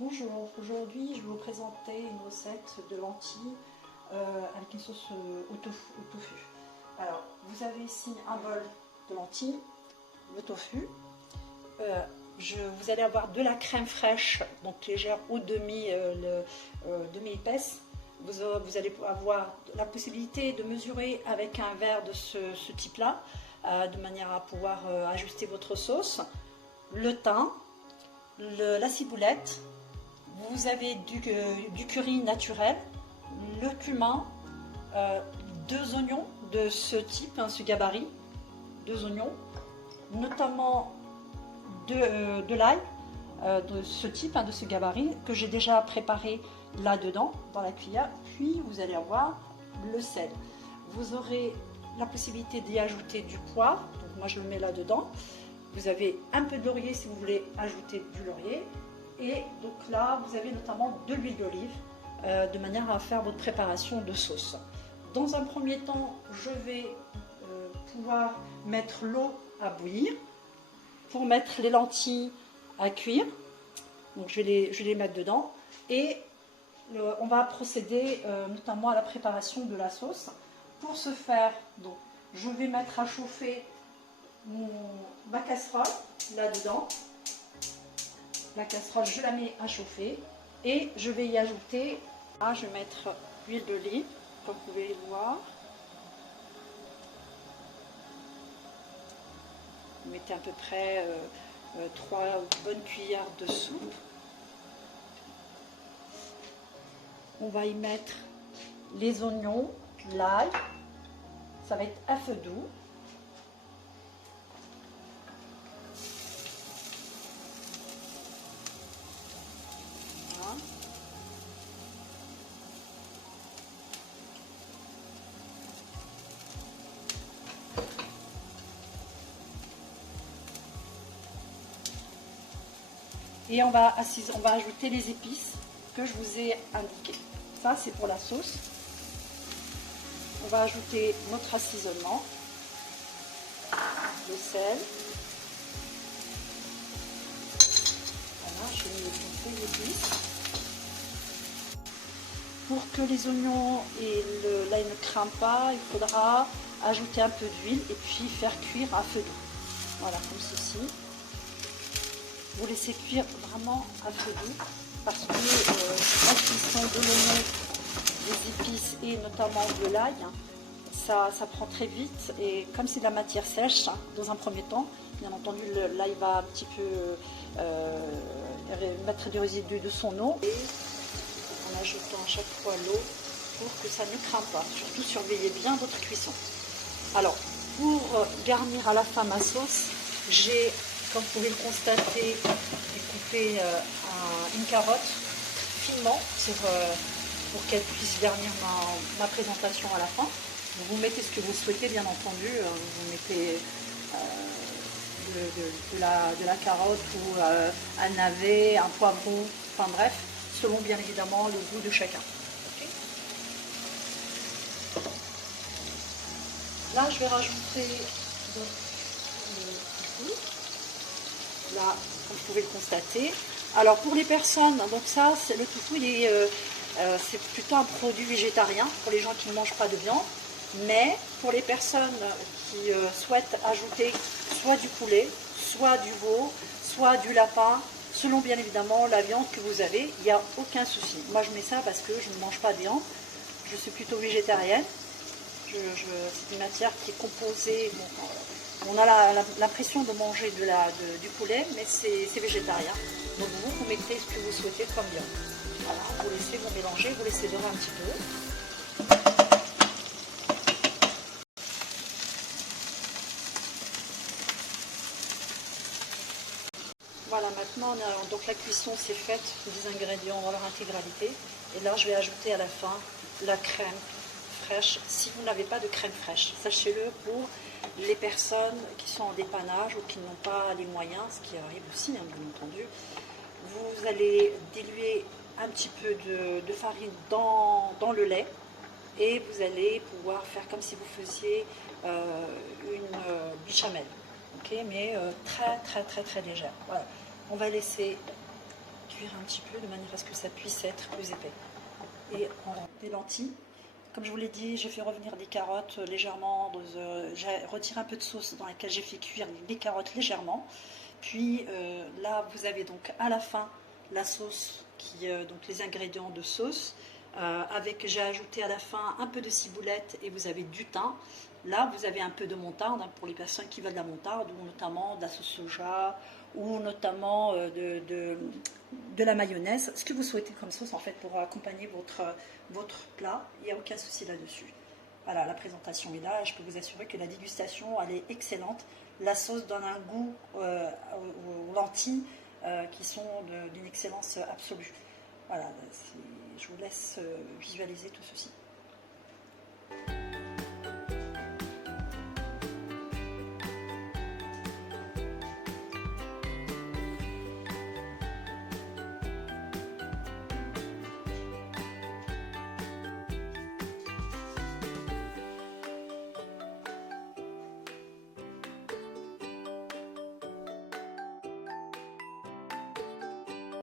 Bonjour, aujourd'hui je vais vous présenter une recette de lentilles avec une sauce au tofu. Alors, vous avez ici un bol de lentilles, le tofu. Vous allez avoir de la crème fraîche, donc légère ou demi-épaisse. Vous allez avoir la possibilité de mesurer avec un verre de ce type-là, de manière à pouvoir ajuster votre sauce. Le thym, la ciboulette. Vous avez du curry naturel, le cumin, 2 oignons de ce type, ce gabarit, 2 oignons, notamment de l'ail de ce type, de ce gabarit, que j'ai déjà préparé là-dedans, dans la cuillère. Puis vous allez avoir le sel. Vous aurez la possibilité d'y ajouter du poivre, donc moi je le mets là-dedans. Vous avez un peu de laurier si vous voulez ajouter du laurier. Et donc là, vous avez notamment de l'huile d'olive, de manière à faire votre préparation de sauce. Dans un premier temps, je vais pouvoir mettre l'eau à bouillir pour mettre les lentilles à cuire. Donc je vais les mettre dedans. Et on va procéder notamment à la préparation de la sauce. Pour ce faire, donc, je vais mettre à chauffer ma casserole là-dedans. La casserole, je la mets à chauffer et je vais y ajouter, là, je vais mettre l'huile d'olive, comme vous pouvez le voir. Vous mettez à peu près 3 bonnes cuillères de soupe. On va y mettre les oignons, l'ail, ça va être à feu doux. Et on va ajouter les épices que je vous ai indiquées. Ça, c'est pour la sauce. On va ajouter notre assaisonnement, le sel. Voilà, je mets les épices. Pour que les oignons et l'ail ne crament pas, il faudra ajouter un peu d'huile et puis faire cuire à feu doux. Voilà, comme ceci. Vous laissez cuire vraiment à feu doux parce que la cuisson de l'oignon, des épices et notamment de l'ail, ça prend très vite, et comme c'est de la matière sèche, dans un premier temps, bien entendu l'ail va un petit peu mettre des résidus de son eau, et en ajoutant à chaque fois l'eau pour que ça ne crame pas. Surtout surveillez bien votre cuisson. Alors, pour garnir à la fin ma sauce, j'ai, comme vous pouvez le constater, découpé une carotte finement pour qu'elle puisse garnir ma présentation à la fin. Vous mettez ce que vous souhaitez, bien entendu. Vous mettez de la carotte ou un navet, un poivron, enfin bref, selon bien évidemment le goût de chacun. Okay. Là, je vais rajouter le tofu. Là, comme vous pouvez le constater. Alors pour les personnes, donc ça, le tofu, c'est plutôt un produit végétarien pour les gens qui ne mangent pas de viande. Mais pour les personnes qui souhaitent ajouter soit du poulet, soit du veau, soit du lapin, selon bien évidemment la viande que vous avez, il n'y a aucun souci. Moi je mets ça parce que je ne mange pas de viande, je suis plutôt végétarienne. C'est une matière qui est composée, on a l'impression de manger du poulet, mais c'est végétarien. Donc vous mettez ce que vous souhaitez comme viande. Voilà, vous laissez mélanger, vous laissez dorer un petit peu. Voilà, maintenant donc la cuisson c'est faite des ingrédients dans leur intégralité. Et là je vais ajouter à la fin la crème fraîche. Si vous n'avez pas de crème fraîche, sachez-le, pour les personnes qui sont en dépannage ou qui n'ont pas les moyens, ce qui arrive aussi, bien entendu, vous allez diluer un petit peu de farine dans le lait et vous allez pouvoir faire comme si vous faisiez une béchamel. Okay, mais très légère. Voilà. On va laisser cuire un petit peu de manière à ce que ça puisse être plus épais. Et des lentilles. Comme je vous l'ai dit, j'ai fait revenir des carottes légèrement, j'ai retiré un peu de sauce dans laquelle j'ai fait cuire les carottes légèrement. Puis là, vous avez donc à la fin la sauce, donc les ingrédients de sauce. J'ai ajouté à la fin un peu de ciboulette et vous avez du thym. Là, vous avez un peu de moutarde pour les personnes qui veulent de la moutarde, ou notamment de la sauce soja, ou notamment de la mayonnaise. Ce que vous souhaitez comme sauce en fait pour accompagner votre plat, il n'y a aucun souci là-dessus. Voilà, la présentation est là et je peux vous assurer que la dégustation, elle est excellente. La sauce donne un goût aux lentilles qui sont d'une excellence absolue. Voilà, je vous laisse visualiser tout ceci.